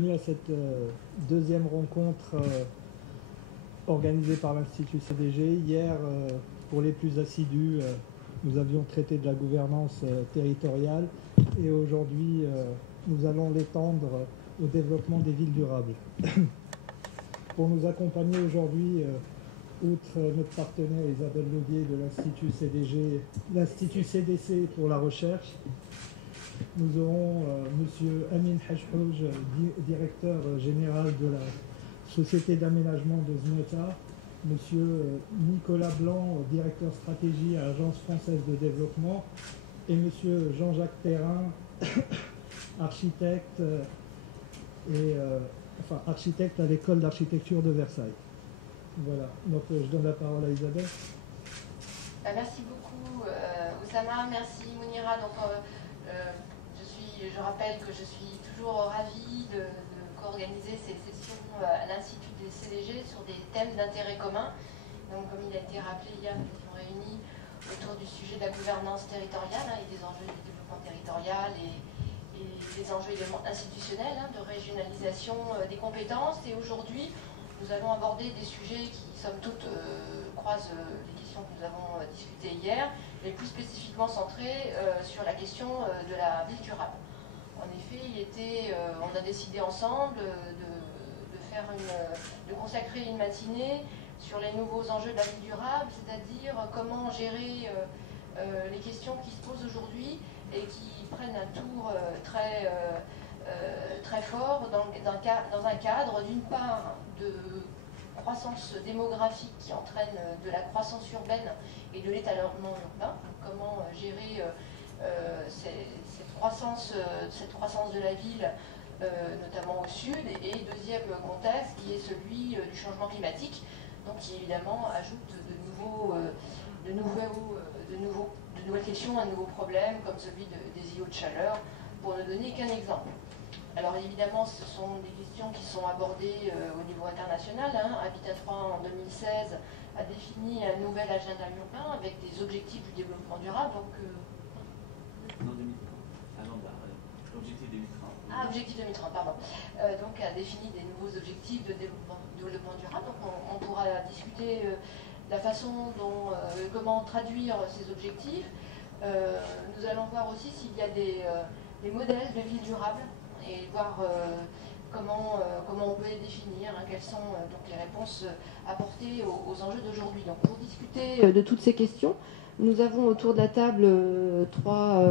Bienvenue à cette deuxième rencontre organisée par l'Institut CDG. Hier, pour les plus assidus, nous avions traité de la gouvernance territoriale et aujourd'hui, nous allons l'étendre au développement des villes durables. Pour nous accompagner aujourd'hui, outre notre partenaire Isabelle Laudier de l'Institut CDG, l'Institut CDC pour la recherche, nous aurons M. Amin Hajhouj, directeur général de la Société d'aménagement de Zenata, M. Nicolas Blanc, directeur stratégie à l'Agence française de développement, et M. Jean-Jacques Perrin, architecte, architecte à l'école d'architecture de Versailles. Voilà, donc je donne la parole à Isabelle. Merci beaucoup Oussama, merci Mounira. Donc, je rappelle que je suis toujours ravie de co-organiser ces sessions à l'Institut des CDG sur des thèmes d'intérêt commun. Donc, comme il a été rappelé hier, nous étions réunis autour du sujet de la gouvernance territoriale et des enjeux du développement territorial et des enjeux également institutionnels de régionalisation des compétences. Et aujourd'hui, nous allons aborder des sujets qui, somme toute, croisent les questions que nous avons discutées hier, mais plus spécifiquement centrés sur la question de la ville durable. En effet, on a décidé ensemble de consacrer une matinée sur les nouveaux enjeux de la ville durable, c'est-à-dire comment gérer les questions qui se posent aujourd'hui et qui prennent un tour très fort dans un cadre, d'une part, de croissance démographique qui entraîne de la croissance urbaine et de l'étalement urbain. Comment gérer cette croissance de la ville, notamment au sud, et deuxième contexte qui est celui du changement climatique, donc qui évidemment ajoute de nouvelles questions, un nouveau problème, comme celui des îlots de chaleur, pour ne donner qu'un exemple. Alors évidemment, ce sont des questions qui sont abordées au niveau international. Habitat 3 en 2016 a défini un nouvel agenda urbain avec des objectifs du développement durable. Donc, non, 2030. L'objectif 2030. Ah, objectif 2030, pardon. Donc a défini des nouveaux objectifs de développement durable. Donc on pourra discuter de la façon dont, comment traduire ces objectifs. Nous allons voir aussi s'il y a des modèles de ville durable et voir comment on peut les définir, quelles sont donc les réponses apportées aux enjeux d'aujourd'hui. Donc pour discuter de toutes ces questions, nous avons autour de la table trois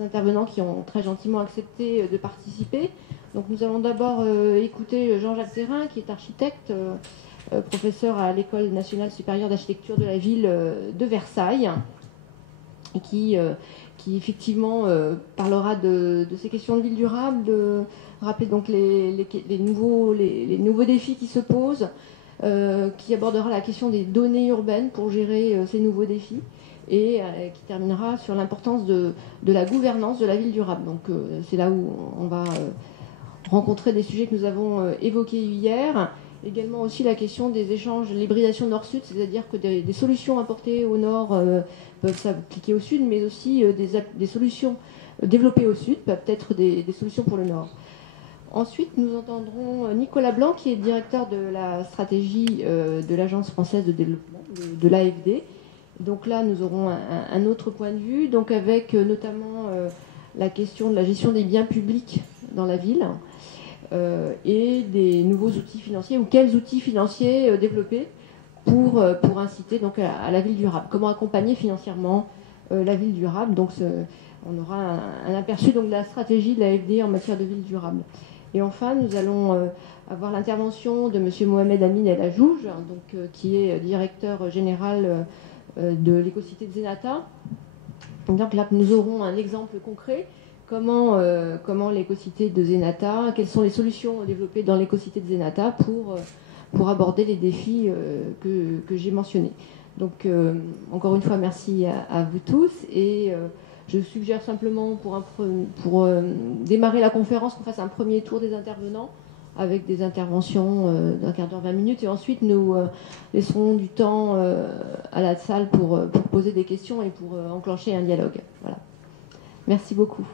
intervenants qui ont très gentiment accepté de participer. Donc nous allons d'abord écouter Jean-Jacques Perrin, qui est architecte, professeur à l'École nationale supérieure d'architecture de la ville de Versailles, et qui effectivement parlera de ces questions de ville durable, de rappeler donc les nouveaux défis qui se posent, qui abordera la question des données urbaines pour gérer ces nouveaux défis, et qui terminera sur l'importance de la gouvernance de la ville durable. Donc c'est là où on va rencontrer des sujets que nous avons évoqués hier. Également aussi la question des échanges, l'hybridation nord-sud, c'est-à-dire que des solutions apportées au nord peuvent s'appliquer au sud, mais aussi des solutions développées au sud peuvent être des solutions pour le nord. Ensuite, nous entendrons Nicolas Blanc, qui est directeur de la stratégie de l'Agence française de développement, de l'AFD. Donc là, nous aurons un autre point de vue, donc avec notamment la question de la gestion des biens publics dans la ville et des nouveaux outils financiers, ou quels outils financiers développer pour inciter donc à la ville durable. Comment accompagner financièrement la ville durable. Donc on aura un aperçu donc, de la stratégie de l'AFD en matière de ville durable. Et enfin, nous allons avoir l'intervention de M. Mohamed Amin El Hajhouj, qui est directeur général de l'écocité de Zenata. Donc là, nous aurons un exemple concret. Comment l'écocité de Zenata, quelles sont les solutions développées dans l'écocité de Zenata pour aborder les défis que j'ai mentionnés. Donc, encore une fois, merci à vous tous. Et je suggère simplement, pour démarrer la conférence, qu'on fasse un premier tour des intervenants avec des interventions d'un quart d'heure, 20 minutes. Et ensuite, nous laisserons du temps à la salle pour poser des questions et pour enclencher un dialogue. Voilà. Merci beaucoup.